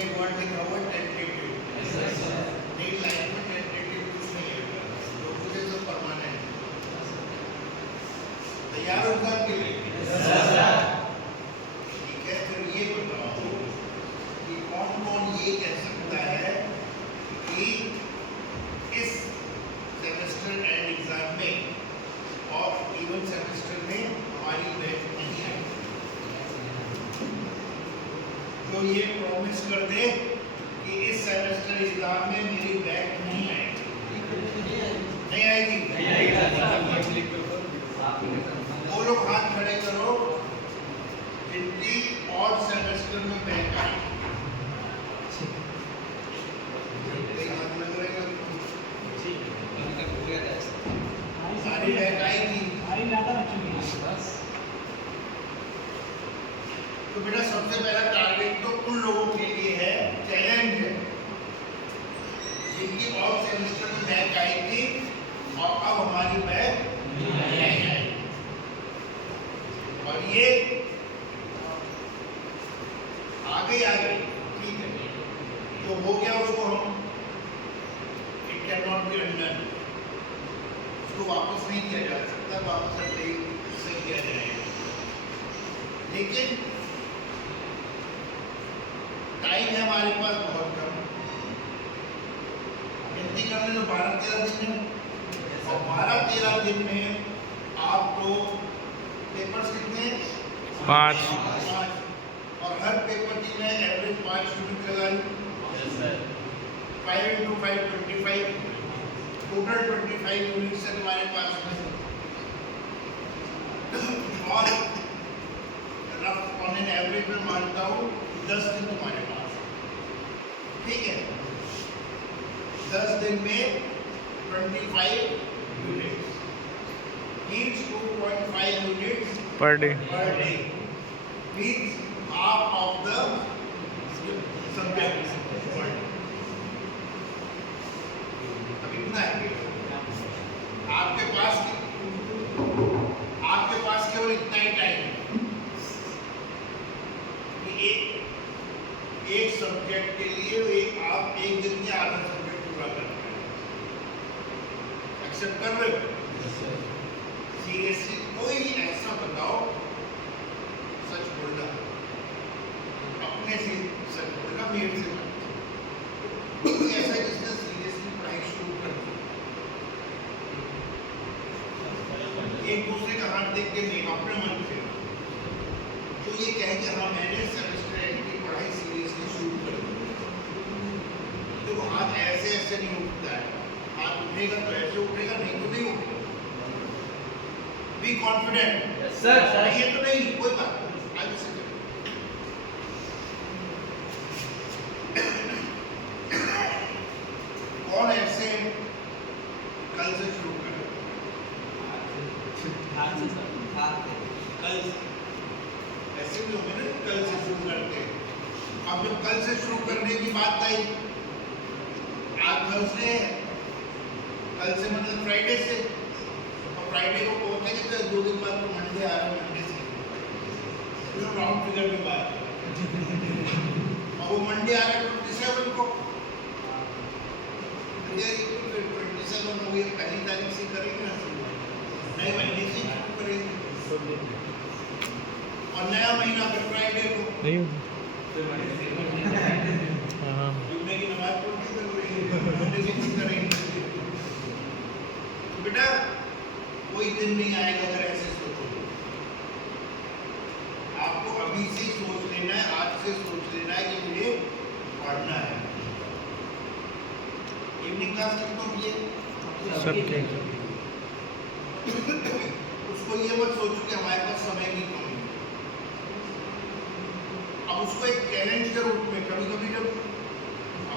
एक वर्ड लिखा हुआ टेंटेटिव, नहीं लाइन में टेंटेटिव कुछ नहीं है, तो कुछ है तो परमानेंट। तैयार हो एग्जाम के लिए? ठीक है, फिर ये बताओ कि कौन कौन ये कह सकता है कि इस सेमेस्टर एंड एग्जाम में और इवन सेमेस्टर में हमारी बैच नहीं आई, तो ये प्रॉमिस कर दे कि इस सेमेस्टर एग्जाम में मेरी बैच नहीं आएगी। नहीं आएगी? वो लोग हाथ खड़े करो जिनकी और सेमेस्टर में बैच आई। हाथ लग रहेगा, सारी बैच आएगी। तो बेटा सबसे पहला टारगेट तो उन लोगों के लिए है, चैलेंज है, जिनकी और सेमेस्टर में बैच आई थी और अब हमारी बैच नहीं आई, और ये आ गई, ठीक है, तो हो गया, उसको हम it can not be undone, उसको वापस नहीं किया जा सकता, वापस से किया जाएगा। लेकिन टाइम है हमारे पास बहुत कम, गिनती करने तो 12-13 दिन है, और 12-13 दिन में आपको पेपर्स कितने? 5, और हर पेपर की मैं एवरेज 5 यूनिट लगा लूँ, 5 into 5 25, टोटल 25 यूनिट्स है तुम्हारे पास में, और रफ ऑन एन एवरेज में मानता हूँ 10 दिन तुम्हारे पास, ठीक है, 10 दिन में 25 units means 2.5 units per day, means half of the subject. अब इतना है आपके पास केवल इतना ही टाइम है कि एक सब्जेक्ट के लिए आप एक दिन में आधा सब्जेक्ट पूरा करते हैं। एक्सेप्ट कर रहे हो? सीरियसली कोई ऐसा बताओ, सच बोलना, अपने से सच बोलना, मेरे से मत, कोई ऐसा जिसने सीरियसली पढ़ाई शुरू कर दी, एक दूसरे का हाथ देख के नहीं, अपने मन से, तो ये कहे कि हाँ मैंने सेमेस्टर एंड की पढ़ाई सीरियसली शुरू कर दी, तो वो हाथ ऐसे ऐसे नहीं उठता है, हाथ उठेगा तो ऐसे उठेगा, नहीं तो नहीं उठेगा। Be confident. Yes, sir. ये तो नहीं, कोई बात नहीं, आगे से कौन ऐसे कल से शुरू करें? कल ऐसे भी होंगे ना, कल से शुरू करते हैं। अब जब कल से शुरू करने की बात आई, आज थर्सडे है, कल से मतलब फ्राइडे से, फ्राइडे को पहुंचेंगे तो 2 दिन बाद तो मंडे आ रहा है, मंडे से राउंड फिगर की बात है, और वो मंडे आ रहा है 27 को, 27 हो गई, पहली तारीख से करेंगे ना, नए महीने से शुरू करेंगे, और नया महीना फिर फ्राइडे को जुम्मे की नमाज पढ़ के मंडे से करेंगे। तो बेटा कोई दिन नहीं आएगा अगर ऐसे सोचोगे, आपको अभी से सोच लेना है, आज से सोच लेना है कि मुझे पढ़ना है। इवनिंग क्लास कितनों की है? सबके। उसको ये मत सोचो कि हमारे पास समय की कमी है, अब उसको एक चैलेंज के रूप में, कभी कभी जब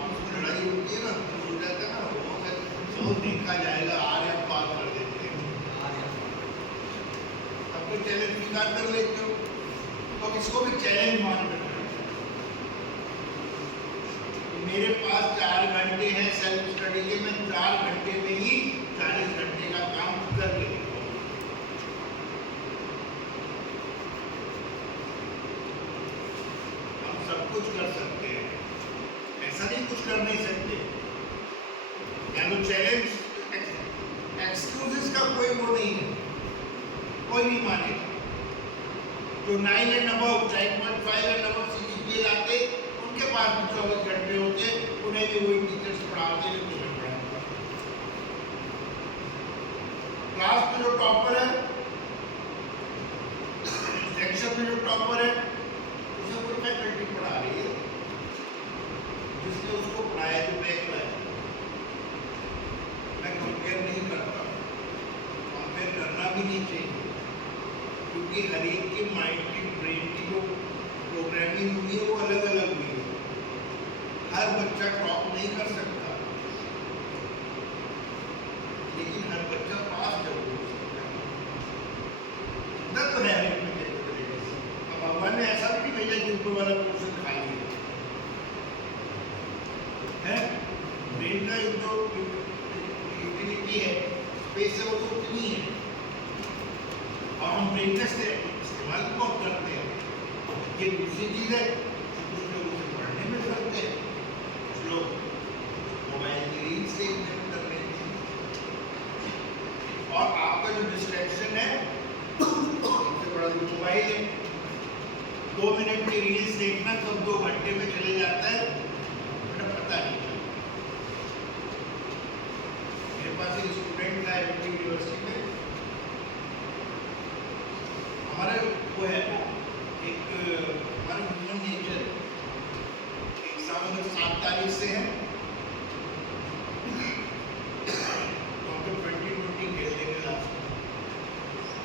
आपस में लड़ाई होती है ना, तो हो जाता है ना, वो देखा जाएगा, आ रहे हम बात कर देते हैं, चैलेंज स्वीकार कर लेते हो, तो इसको भी चैलेंज मान कर मेरे पास 4 घंटे हैं सेल्फ स्टडी के, मैं 4 घंटे में ही 40 घंटे का काम कर लेता हूँ। हम सब कुछ कर सकते हैं, चैलेंज एक्सक्यूजेस का कोई वो नहीं है, कोई नहीं मानेगा। जो 9 and above 9.5 and above CGPA लाते उनके पास भी 24 घंटे होते, उन्हें भी वही टीचर्स पढ़ाते हैं जो तुम्हें पढ़ाते। क्लास में जो टॉपर है, सेक्शन में जो टॉपर है, उसे कोई फैकल्टी पढ़ा रही है जिसने उसको पढ़ाया, जो बैक लाया। मैं कंपेयर नहीं करता, कंपेयर करना भी नहीं चाहिए, क्योंकि हर एक के माइंड की ब्रेन की जो प्रोग्रामिंग हुई है वो अलग अलग हुई है। हर बच्चा टॉप नहीं कर सकता, लेकिन हर बच्चा पास जरूर हो सकता है। इतना तो है हर एक में कैपेबिलिटीज। अब भगवान ने ऐसा भी नहीं भेजा कि ऊपर वाला पोर्शन खाली है। ब्रेन का जो यूटिलिटी है, स्पेस है, वो तो उतनी है। और हम ब्रेन का इस्तेमाल बहुत करते हैं। ये दूसरी चीज है, कुछ लोग उसे पढ़ने में करते हैं, कुछ लोग मोबाइल की रील्स देखने में कर लेते हैं। और आपका जो डिस्ट्रैक्शन है सबसे बड़ा जो मोबाइल है। 2 मिनट की रील्स देखना कब 2 घंटे में चले जाता है पता नहीं। मेरे पास एक स्टूडेंट था यूनिवर्सिटी में, हमारा वो है ना एक हमारा ह्यूमन नेचर, एग्जाम अगर 7 तारीख से है तो हम तो 2020 खेल लेंगे लास्ट में।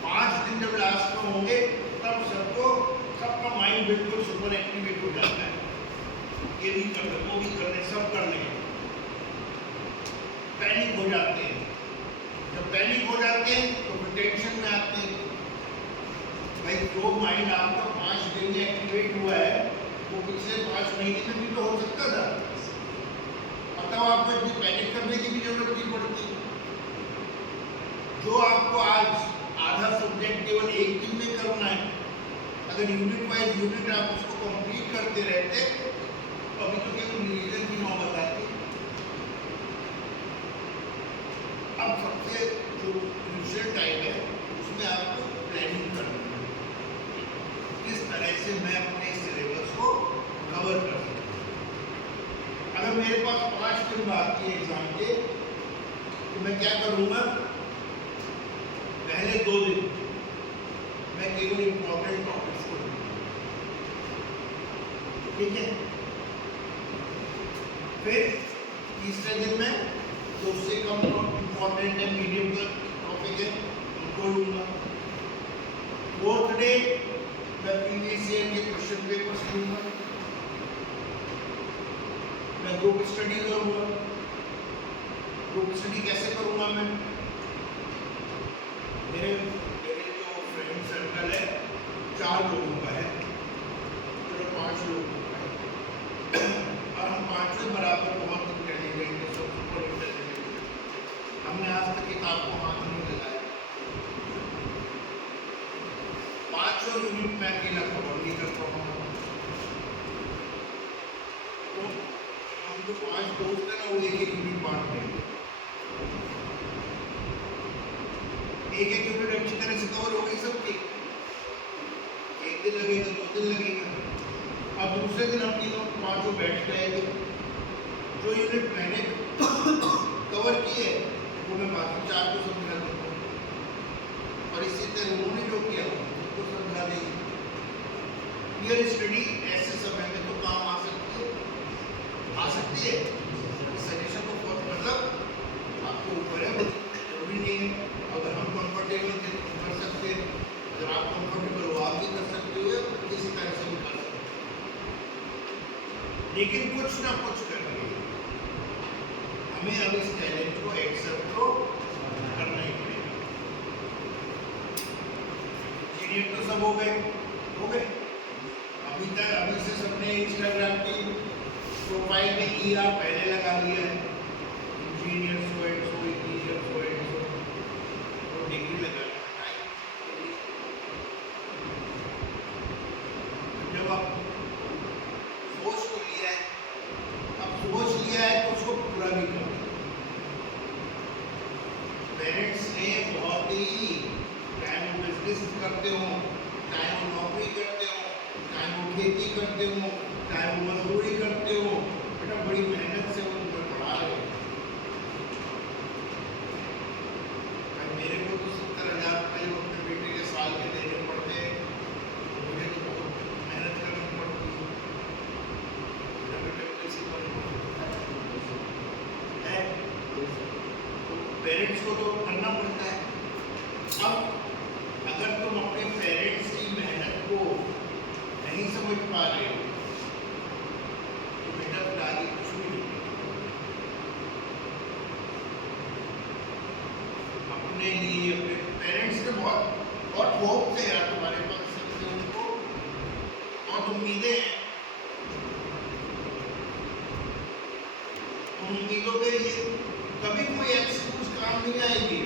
5 दिन जब लास्ट में होंगे तब सबका माइंड बिल्कुल सुपर एक्टिवेट हो जाता है। ये भी कर ले, वो भी कर ले, सब कर लेंगे। पैनिक हो जाते हैं। जब पैनिक हो जाते हैं तो टेंशन में आते हैं। भाई जो माइंड आपका 5 दिन में एक्टिवेट हुआ है वो पिछले 5 महीने में भी तो हो सकता था। बताओ, आपको इतनी पैनिक करने की भी जरूरत नहीं पड़ती। जो आपको आज आधा सब्जेक्ट केवल 1 दिन में करना है, अगर यूनिट वाइज यूनिट आप उसको कंप्लीट करते रहते तो अभी तो केवल रिवीजन की नौबत आती। अब सबसे जो क्रूशियल टाइम है उसमें आपको प्लानिंग करनी है, किस तरह से मैं अपने सिलेबस को कवर कर सकूं। अगर मेरे पास 5 दिन बाकी है एग्जाम के तो मैं क्या करूंगा, पहले 2 दिन मैं केवल इंपॉर्टेंट टॉपिक्स को लूंगा, ठीक है। फिर तीसरे दिन में जो उससे कम इंपॉर्टेंट है, मीडियम का टॉपिक है, उनको लूंगा। 4th डे मैं प्रीवियस ईयर के क्वेश्चन पेपर्स लूंगा, मैं ग्रुप स्टडी करूंगा। ग्रुप स्टडी कैसे करूंगा मैं, मेरे जो फ्रेंड सर्कल है 4 लोगों का है, चलो 5 लोगों का है, और हम 5 बराबर बहुत इंटेलिजेंट है, सब सुपर इंटेलिजेंट है। हमने आज तक किताब को हाथ नहीं लगाया। 5 यूनिट में अकेला कवर नहीं कर पाऊंगा। तो हम जो 5 दोस्त है ना वो एक यूनिट बांट लेंगे, एक यूनिट अच्छी तरह से कवर हो गई सबकी। 1 दिन लगेगा, 2 दिन लगेगा। अब दूसरे दिन हम तीनों 5 बैठ जाएंगे, जो यूनिट मैंने कवर किए वो मैं बाकी 4 को समझा दूंगा, और इसी तरह उन्होंने जो किया उसको समझा देंगे। क्लियर स्टडी ऐसे समय में तो काम आ सकती है। सजेशन को बहुत मतलब आपके ऊपर है, जरूरी नहीं है। अगर हम कंफर्टेबल थे तो कर सकते हैं, अगर आप कंफर्टेबल हो आप भी कर सकते हो, किसी तरह से भी कर सकते हो, लेकिन कुछ ना कुछ करके हमें अब इस चैलेंज को एक्सेप्ट तो करना ही पड़ेगा। सीनियर तो सब हो गए। अभी से सबने इंस्टाग्राम की प्रोफाइल में ईआर पहले लगा लिया है, engineer so and so, engineer so and so, तो डिग्री लगा लिया। जब आप सोच को लिया है, अब सोच लिया है तो उसको पूरा भी करना। ही, चाहे वो बिजनेस करते हो, चाहे वो नौकरी करते हो, चाहे वो खेती करते हो, चाहे वो मजदूरी करते हो, बेटा बड़ी मेहनत से वो तुम्हें पढ़ा रहे हैं। मेरे को तो 70,000 रुपये अपने बेटे के साल के देने पड़ते हैं, तो मुझे तो बहुत मेहनत करनी पड़ती है। मेरा बेटा कैसे है, तो पेरेंट्स को तो करना पड़ता है। अब अगर तुम अपने पेरेंट्स की मेहनत को नहीं समझ पा रहे हो तो बेटा फिर आगे कुछ भी नहीं। अपने लिए अपने पेरेंट्स के बहुत बहुत होप थे यार तुम्हारे पास, सबसे उनको बहुत उम्मीदें हैं। उन उम्मीदों पे ये कभी कोई एक्सक्यूज काम नहीं आएगी।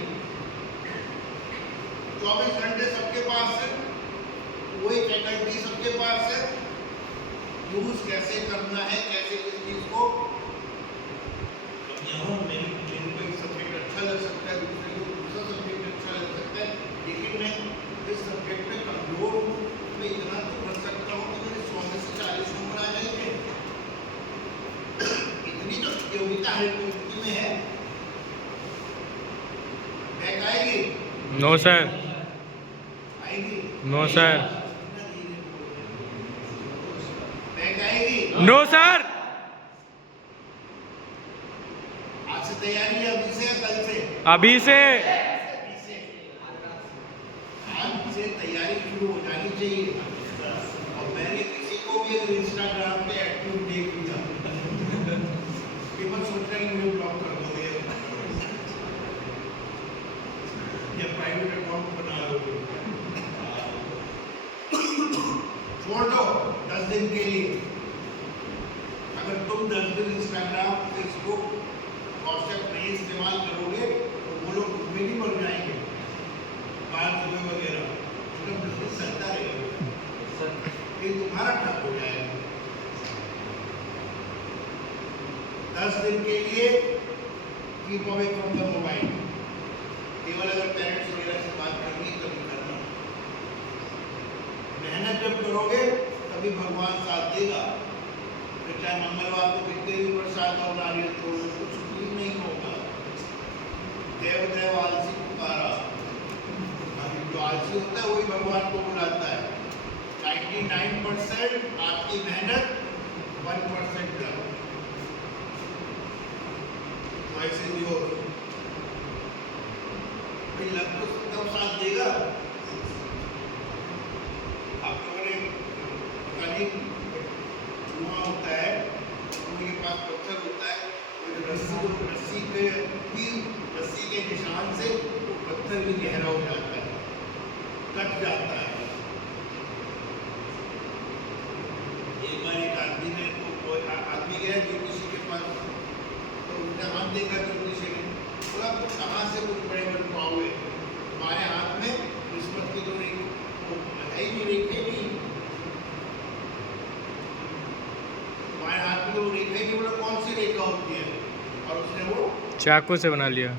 24 घंटे सबके पास है, वही फैकल्टी सबके पास है, यूज कैसे करना है, कैसे किस चीज को। यहाँ मेरे को एक सब्जेक्ट अच्छा लग सकता है, दूसरे को दूसरा सब्जेक्ट अच्छा लग सकता है, लेकिन मैं इस सब्जेक्ट में कमजोर हूँ, मैं इतना तो कर सकता हूँ कि मेरे 100 में से 40 नंबर आ जाएंगे। इतनी तो योग्यता हर व्यक्ति में है। बैक आएगी? No sir. आएगी? No sir. बैक आएगी? No sir. आज से तैयारी है, अभी से या कल से? अभी से। आज से तैयारी शुरू हो जानी चाहिए। और मैंने किसी को भी अगर इंस्टाग्राम पे एक्टिव देख लिया कि मत सोचना कि मुझे ब्लॉक कर दोगे या प्राइवेट अकाउंट बना लोगे। छोड़ दो 10 दिन के लिए। अगर तुम 10 दिन इंस्टाग्राम, फेसबुक, व्हाट्सएप नहीं इस्तेमाल करोगे तो वो लोग उसमें भी मर जाएंगे, बात वगैरह, उनका बिजनेस चलता रहेगा, ये तुम्हारा ठप हो जाएगा। 10 दिन के लिए keep away from the mobile. केवल अगर पेरेंट्स वगैरह से बात करनी तभी करना। मेहनत जब करोगे तभी भगवान साथ देगा। फिर चाहे मंगलवार को कितने भी प्रसाद और नारियल तोड़ लो, कुछ भी नहीं होगा। देव देव आलसी पुकारा। अभी जो आलसी होता है वही भगवान को बुलाता है। 99% आपकी मेहनत, 1% डर। तो ऐसे भी हो भाई, लग तो सब साथ देगा। आप लोगों ने पता नहीं धुआं होता है, उनके पास पत्थर होता है, रस्सी के निशान से वो पत्थर भी गहरा हो जाता है, कट जाता है। एक बार एक आदमी ने आदमी गया ज्योतिषी के पास, तो उसने हाथ देखा ज्योतिषी ने, बोला तो कहाँ से कुछ बड़े बड़े पाओगे, तुम्हारे हाथ में किस्मत की तो नहीं है ही रेखे नहीं, तुम्हारे हाथ में तो रेखा ही नहीं। बोला कौन सी रेखा होती है? और उसने वो चाकू से बना लिया।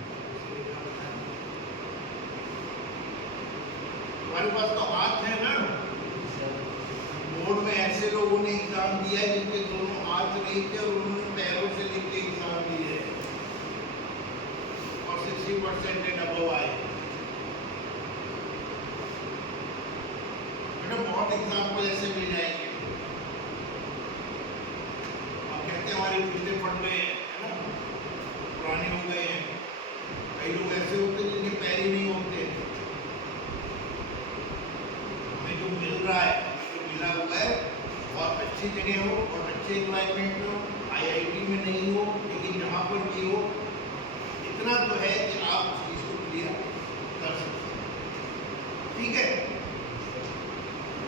हमारे पास तो हाथ है ना। बोर्ड में ऐसे लोगों ने एग्जाम दिया है जिनके दोनों हाथ नहीं थे और उन्होंने पैरों से लिख के एग्जाम दिए और 60% अबव आए। बेटा बहुत एग्जाम्पल ऐसे मिल जाएंगे। अब कहते हैं हमारे जूते फट गए हैं, है ना, पुराने हो गए हैं। कई लोग ऐसे होते हैं जिनके पैर ही नहीं होते। हमें जो मिल रहा है, जो मिला हुआ है, बहुत अच्छी जगह हो और अच्छे एनवायरमेंट में हो, IIT में नहीं हो, लेकिन जहाँ पर भी हो, इतना तो है कि आप उस चीज़ को क्लियर कर सकते हैं। ठीक है,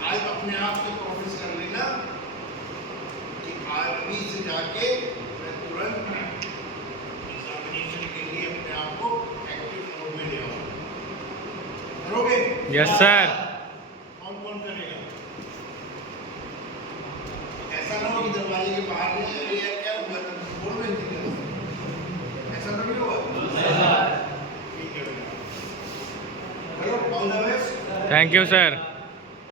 आज अपने आप से प्रॉमिस कर लेना कि आज अभी से जाके मैं तुरंत एग्जामिनेशन के लिए अपने आप को एक्टिव मोड में ले आऊँगा। करोगे? Yes sir. कौन कौन करेगा? ऐसा ना हो कि दरवाजे के बाहर नहीं, यार क्या हुआ था, बोल रहे थे, ऐसा तो नहीं हुआ? ठीक है। All the best. Thank you sir.